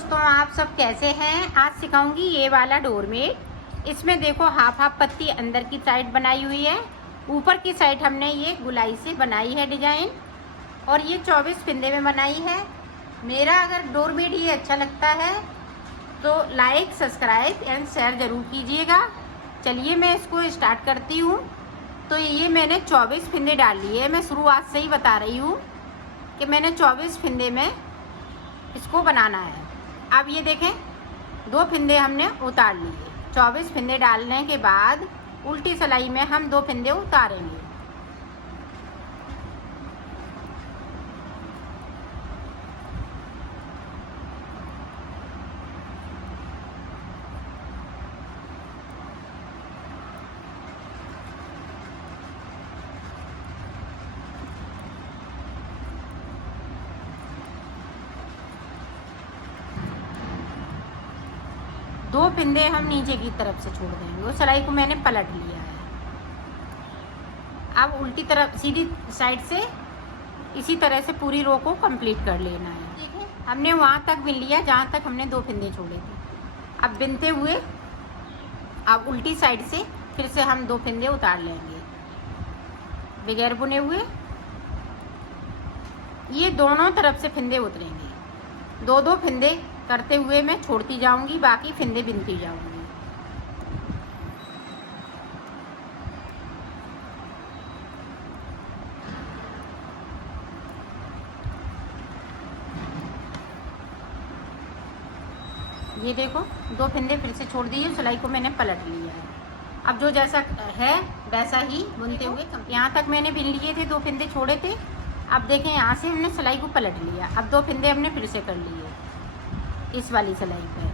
दोस्तों, आप सब कैसे हैं। आज सिखाऊंगी ये वाला डोरमेट। इसमें देखो हाफ हाफ पत्ती अंदर की साइड बनाई हुई है, ऊपर की साइड हमने ये गुलाई से बनाई है डिजाइन, और ये 24 फिंदे में बनाई है। मेरा अगर डोरमेट ये अच्छा लगता है तो लाइक, सब्सक्राइब एंड शेयर ज़रूर कीजिएगा। चलिए मैं इसको स्टार्ट करती हूँ। तो ये मैंने 24 फिंदे डाल लिए। मैं शुरुआत से ही बता रही हूँ कि मैंने 24 फिंदे में इसको बनाना है। अब ये देखें, 2 फिंदे हमने उतार लिए। 24 फिंदे डालने के बाद उल्टी सिलाई में हम 2 फिंदे उतारेंगे। दो फिंदे हम नीचे की तरफ से छोड़ देंगे। उस सिलाई को मैंने पलट लिया है। अब उल्टी तरफ सीधी साइड से इसी तरह से पूरी रो को कंप्लीट कर लेना है। देखिए, हमने वहाँ तक बिन लिया जहाँ तक हमने 2 फिंदे छोड़े थे। अब बिनते हुए अब उल्टी साइड से फिर से हम 2 फिंदे उतार लेंगे बगैर बुने हुए। ये दोनों तरफ से फिंदे उतरेंगे। 2-2 फिंदे करते हुए मैं छोड़ती जाऊंगी, बाकी फिंदे बिनती जाऊंगी। ये देखो, 2 फिंदे फिर से छोड़ दिए, सिलाई को मैंने पलट लिया है। अब जो जैसा है वैसा ही बुनते हुए यहाँ तक मैंने बिन लिए थे, 2 फिंदे छोड़े थे। अब देखें, यहाँ से हमने सिलाई को पलट लिया। अब 2 फिंदे हमने फिर से कर लिए इस वाली सिलाई पे।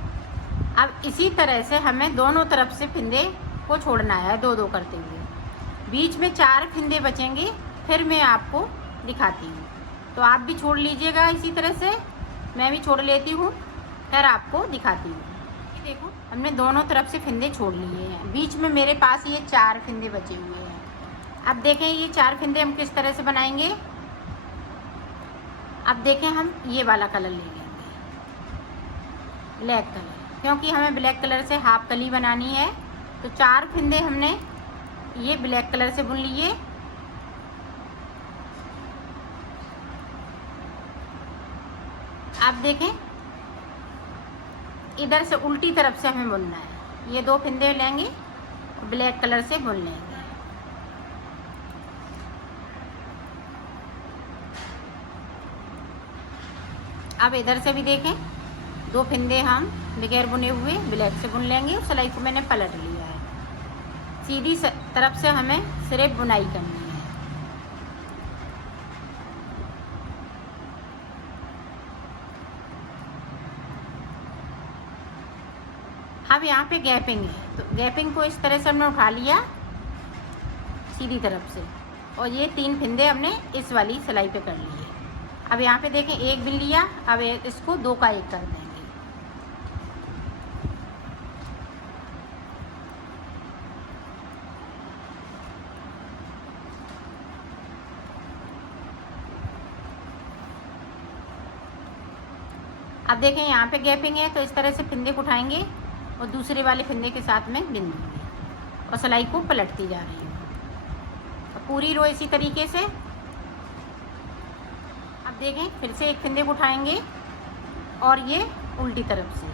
अब इसी तरह से हमें दोनों तरफ से फिंदे को छोड़ना है, 2-2 करते हुए। बीच में 4 फिंदे बचेंगे, फिर मैं आपको दिखाती हूँ। तो आप भी छोड़ लीजिएगा इसी तरह से। मैं भी छोड़ लेती हूँ, फिर आपको दिखाती हूँ। देखो, हमने दोनों तरफ से फिंदे छोड़ लिए हैं। बीच में मेरे पास ये 4 फिंदे बचे हुए हैं। अब देखें, ये 4 फिंदे हम किस तरह से बनाएंगे। अब देखें, हम ये वाला कलर ले लेंगे, ब्लैक कलर, क्योंकि हमें ब्लैक कलर से हाफ कली बनानी है। तो 4 फिंदे हमने ये ब्लैक कलर से बुन लिए। अब देखें, इधर से उल्टी तरफ से हमें बुनना है। ये 2 फिंदे लेंगे, ब्लैक कलर से बुन लेंगे। अब इधर से भी देखें, 2 फिंदे हम बगैर बुने हुए ब्लैक से बुन लेंगे। सिलाई को मैंने पलट लिया है। सीधी तरफ से हमें सिर्फ बुनाई करनी है। अब यहाँ पे गैपिंग है, तो गैपिंग को इस तरह से हमने उठा लिया सीधी तरफ से, और ये 3 फिंदे हमने इस वाली सिलाई पे कर लिए। अब यहाँ पे देखें, 1 बिन लिया। अब इसको 2 का 1 कर देंगे। अब देखें, यहाँ पे गैपिंग है, तो इस तरह से फिंदे को उठाएंगे और दूसरे वाले फिंदे के साथ में बिन देंगे और सिलाई को पलटती जा रही है। पूरी रो इसी तरीके से। अब देखें, फिर से 1 फिंदे को उठाएंगे और ये उल्टी तरफ से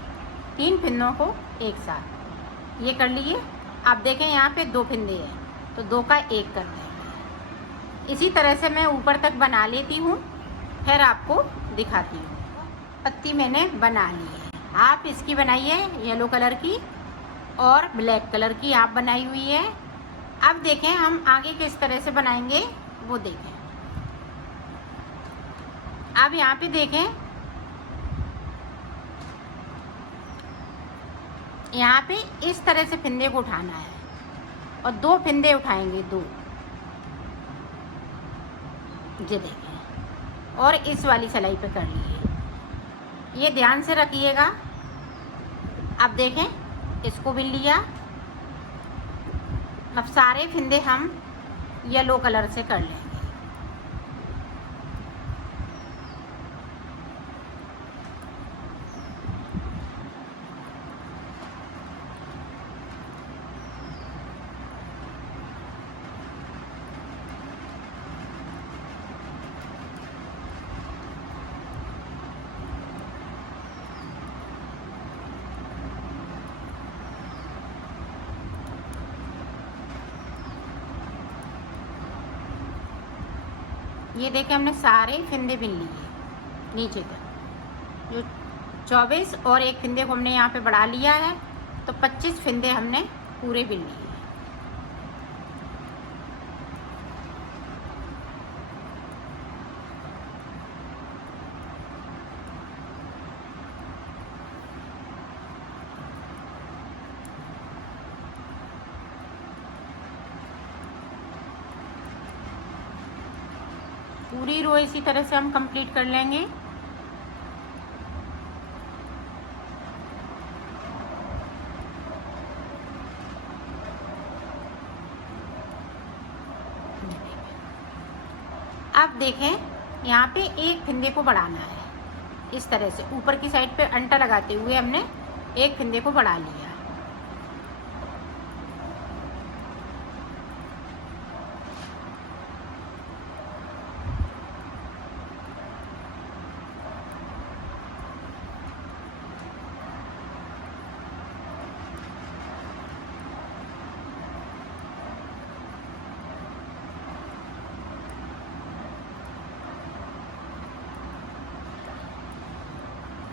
3 फिंदों को एक साथ ये कर लिए। अब देखें, यहाँ पे 2 फिंदे हैं, तो 2 का 1 कर देंगे। इसी तरह से मैं ऊपर तक बना लेती हूँ, फिर आपको दिखाती हूँ। पत्ती मैंने बना ली है। आप इसकी बनाइए येलो कलर की, और ब्लैक कलर की आप बनाई हुई है। अब देखें, हम आगे किस तरह से बनाएंगे वो देखें। अब यहाँ पे देखें, यहाँ पे इस तरह से फिंदे को उठाना है और 2 फिंदे उठाएंगे, 2 ये देखें, और इस वाली सिलाई पे कर लिए। ये ध्यान से रखिएगा। अब देखें, इसको बिन लिया। अब सारे फिंदे हम येलो कलर से कर लेंगे। ये देखें हमने सारे फिंदे बिन लिए नीचे तक, जो 24 और एक फिंदे को हमने यहाँ पे बढ़ा लिया है, तो 25 फिंदे हमने पूरे बिन लिए। पूरी रो इसी तरह से हम कंप्लीट कर लेंगे। अब देखें यहाँ पे एक फिंदे को बढ़ाना है, इस तरह से ऊपर की साइड पे अंटा लगाते हुए हमने एक फिंदे को बढ़ा लिया।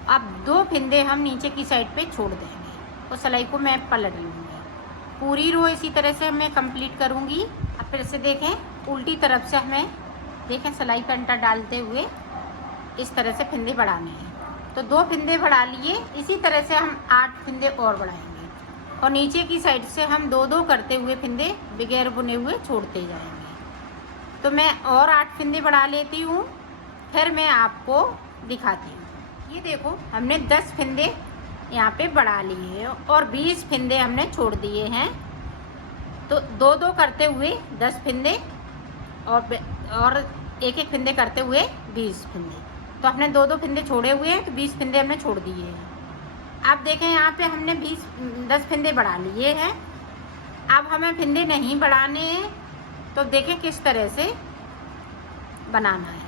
अब 2 फिंदे हम नीचे की साइड पे छोड़ देंगे और सिलाई को मैं पलट लूँगी। पूरी रो इसी तरह से मैं कंप्लीट करूँगी। अब फिर से देखें उल्टी तरफ से हमें देखें सिलाई का अंटा डालते हुए इस तरह से फिंदे बढ़ाने हैं। तो 2 फिंदे बढ़ा लिए, इसी तरह से हम 8 फिंदे और बढ़ाएंगे और नीचे की साइड से हम 2-2 करते हुए फिंदे बगैर बुने हुए छोड़ते जाएंगे। तो मैं और 8 फिंदे बढ़ा लेती हूँ, फिर मैं आपको दिखाती हूँ। ये देखो हमने 10 फिंदे यहाँ पे बढ़ा लिए और 20 फिंदे हमने छोड़ दिए हैं। तो 2-2 करते हुए 10 फिंदे और एक फिंदे करते हुए 20 फिंदे। तो हमने 2-2 फिंदे छोड़े हुए हैं, तो 20 फिंदे हमने छोड़ दिए हैं। अब देखें यहाँ पे हमने 10 फिंदे बढ़ा लिए हैं। अब हमें फिंदे नहीं बढ़ाने हैं, तो देखें किस तरह से बनाना है।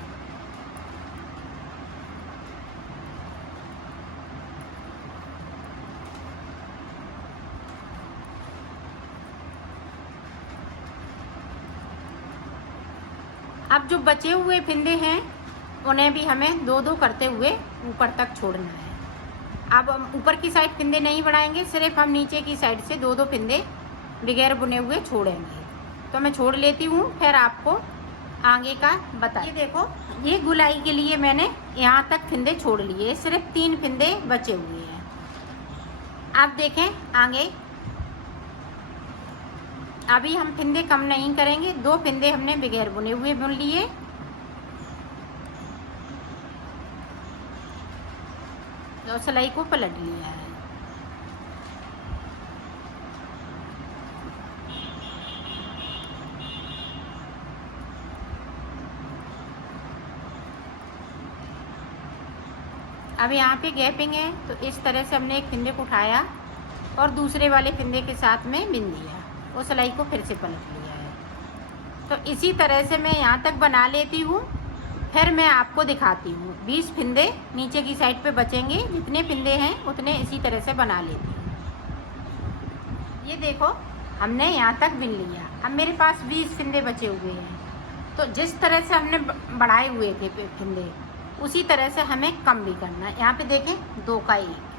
अब जो बचे हुए फिंदे हैं उन्हें भी हमें 2-2 करते हुए ऊपर तक छोड़ना है। अब हम ऊपर की साइड फिंदे नहीं बढ़ाएंगे, सिर्फ हम नीचे की साइड से 2-2 फिंदे बगैर बुने हुए छोड़ेंगे। तो मैं छोड़ लेती हूँ, फिर आपको आगे का बता। ये देखो ये गुलाई के लिए मैंने यहाँ तक फिंदे छोड़ लिए, सिर्फ 3 फिंदे बचे हुए हैं। अब देखें आगे अभी हम फिंदे कम नहीं करेंगे, 2 फिंदे हमने बगैर बुने हुए बुन लिए। और सिलाई को पलट लिया है। अब यहाँ पे गैपिंग है, तो इस तरह से हमने एक फिंदे को उठाया और दूसरे वाले फिंदे के साथ में बिन दिया और सिलाई को फिर से पलट लिया है। तो इसी तरह से मैं यहाँ तक बना लेती हूँ, फिर मैं आपको दिखाती हूँ। 20 फिंदे नीचे की साइड पे बचेंगे, जितने फिंदे हैं उतने इसी तरह से बना लेती हूँ। ये देखो हमने यहाँ तक बिन लिया। अब मेरे पास 20 फिंदे बचे हुए हैं। तो जिस तरह से हमने बढ़ाए हुए थे फिंदे, उसी तरह से हमें कम भी करना है। यहाँ पे देखें 2 का 1।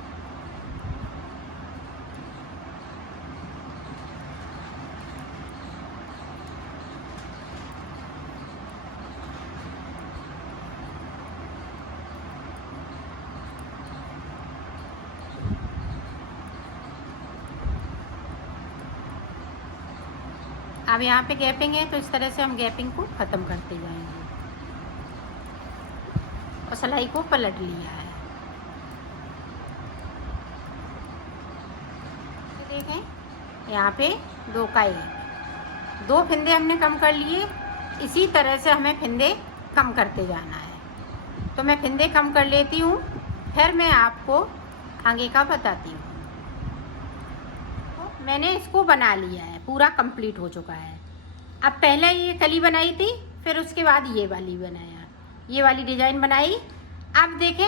अब यहाँ पे गैपिंग है, तो इस तरह से हम गैपिंग को ख़त्म करते जाएंगे और सिलाई को पलट लिया है। देखें यहाँ पे 2 का 1, 2 फिंदे हमने कम कर लिए। इसी तरह से हमें फिंदे कम करते जाना है। तो मैं फिंदे कम कर लेती हूँ, फिर मैं आपको आगे का बताती हूँ। मैंने इसको बना लिया है, पूरा कंप्लीट हो चुका है। अब पहले ये कली बनाई थी, फिर उसके बाद ये वाली बनाया, ये वाली डिजाइन बनाई। अब देखें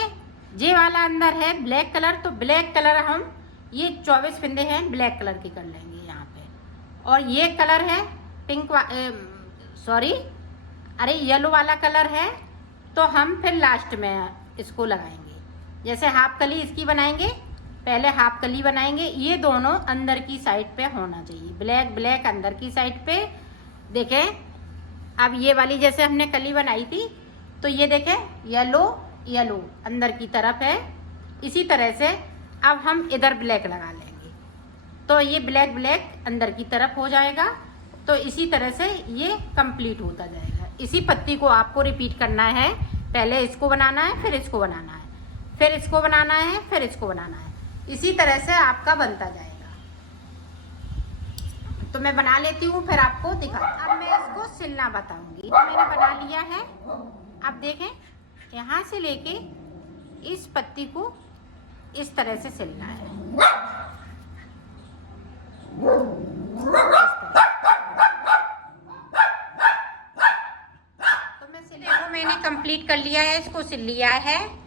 ये वाला अंदर है ब्लैक कलर, तो ब्लैक कलर हम ये 24 फिंदे हैं ब्लैक कलर के कर लेंगे यहाँ पे। और ये कलर है पिंक, अरे येलो वाला कलर है तो हम फिर लास्ट में इसको लगाएंगे। जैसे हाफ कली इसकी बनाएंगे, पहले हाफ कली बनाएंगे। ये दोनों अंदर की साइड पे होना चाहिए, ब्लैक ब्लैक अंदर की साइड पे। देखें, अब ये वाली जैसे हमने कली बनाई थी तो ये देखें येलो येलो अंदर की तरफ है। इसी तरह से अब हम इधर ब्लैक लगा लेंगे तो ये ब्लैक ब्लैक अंदर की तरफ हो जाएगा। तो इसी तरह से ये कंप्लीट होता जाएगा। इसी पत्ती को आपको रिपीट करना है। पहले इसको बनाना है, फिर इसको बनाना है, फिर इसको बनाना है, फिर इसको बनाना है। इसी तरह से आपका बनता जाएगा। तो मैं बना लेती हूँ, फिर आपको दिखा। अब मैं इसको सिलना बताऊंगी। तो मैंने बना लिया है। अब देखें, यहाँ से लेके इस पत्ती को इस तरह से सिलना है। तो मैं मैंने कंप्लीट कर लिया है, इसको सिल लिया है।